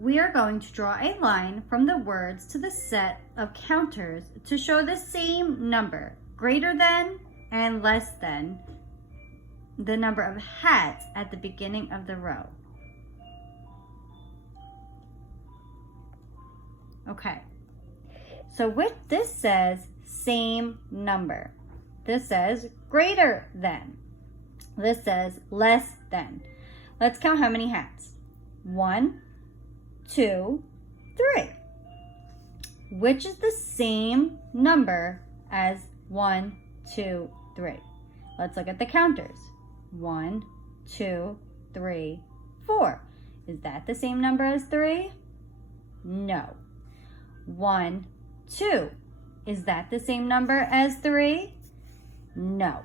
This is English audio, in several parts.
we are going to draw a line from the words to the set of counters to show the same number, greater than and less than the number of hats at the beginning of the row. Okay, so this says same number. This says greater than. This says less than. Let's count how many hats. 1, 2, 3. Which is the same number as 1, 2, 3? Let's look at the counters. 1, 2, 3, 4. Is that the same number as 3? No. 1, 2. Is that the same number as 3? No.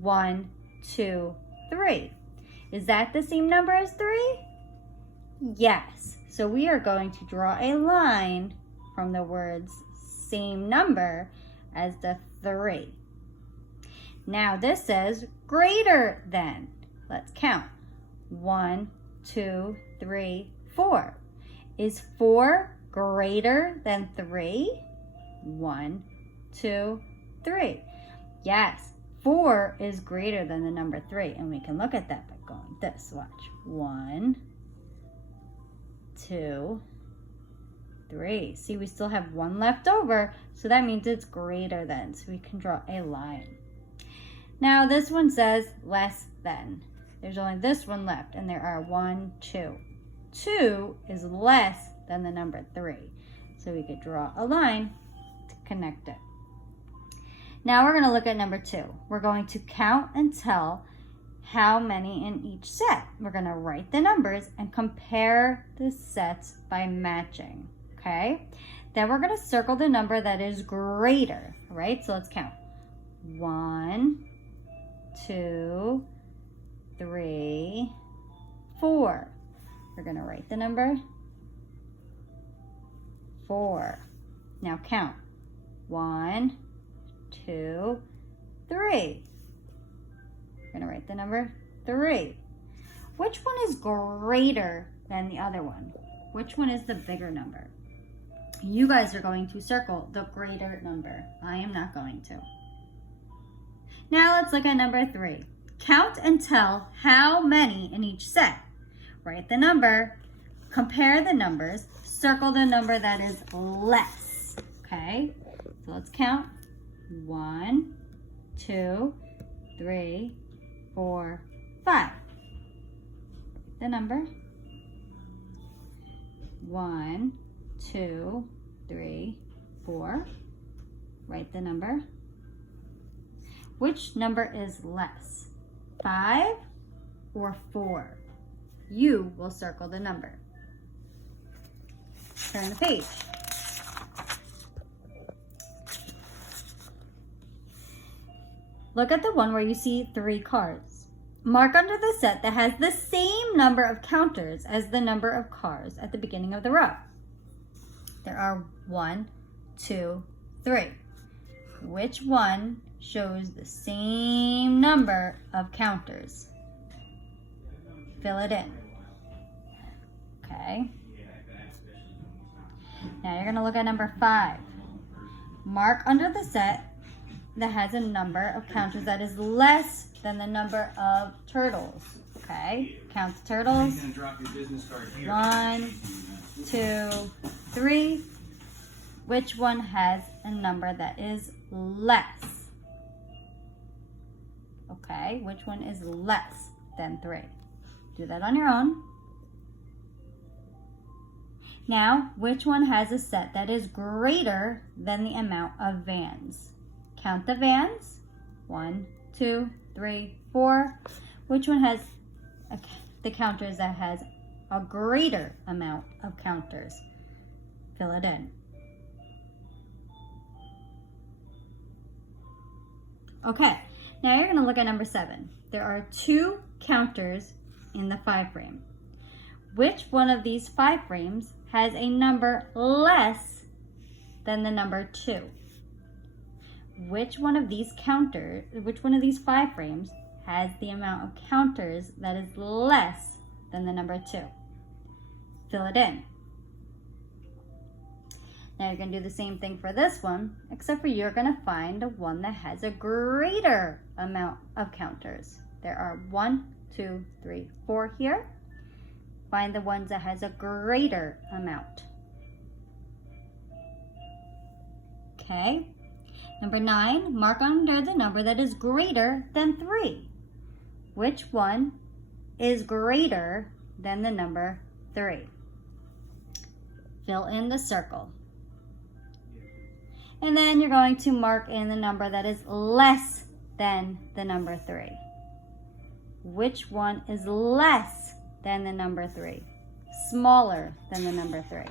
1, 2, 3. Is that the same number as 3? Yes. So we are going to draw a line from the words same number as the 3. Now this says greater than. Let's count. 1, 2, 3, 4. Is 4 greater than 3? 1, 2, 3. Yes, 4 is greater than the number 3. And we can look at that by going this. Watch. 1, 2, 3. See, we still have 1 left over. So that means it's greater than. So we can draw a line. Now this one says less than. There's only this one left. And there are 1, 2. 2 is less than the number 3. So we could draw a line to connect it. Now we're going to look at number 2. We're going to count and tell how many in each set. We're going to write the numbers and compare the sets by matching. Okay? Then we're going to circle the number that is greater. Right? So let's count. 1, 2, 3, 4. We're going to write the number 4. Now count. 1, 2, 3. We're going to write the number 3. Which one is greater than the other one? Which one is the bigger number? You guys are going to circle the greater number. I am not going to. Now let's look at number 3. Count and tell how many in each set. Write the number, compare the numbers, circle the number that is less. Okay? So let's count. 1, 2, 3, 4, 5. The number. 1, 2, 3, 4. Write the number. Which number is less? 5 or 4? You will circle the number. Turn the page. Look at the one where you see 3 cars. Mark under the set that has the same number of counters as the number of cars at the beginning of the row. There are 1, 2, 3. Which one shows the same number of counters? Fill it in. Okay. Now you're going to look at number 5. Mark under the set that has a number of counters that is less than the number of turtles. Okay. Count the turtles. 1, 2, 3. Which one has a number that is less? Okay. Which one is less than 3? Do that on your own. Now, which one has a set that is greater than the amount of vans? Count the vans. 1, 2, 3, 4. Which one has the counters that has a greater amount of counters? Fill it in. Okay, now you're going to look at number 7. There are 2 counters in the 5 frame. Which one of these 5 frames has a number less than the number 2? Which one of these 5 frames has the amount of counters that is less than the number 2? fill it in. Now you're going to do the same thing for this one, except for you're going to find the one that has a greater amount of counters. There are 1, 2, 3, 4 here. Find the ones that has a greater amount. Okay. Number 9, mark under the number that is greater than 3. Which one is greater than the number 3? Fill in the circle. And then you're going to mark in the number that is less than the number 3. Which one is less than the number 3? Smaller than the number 3.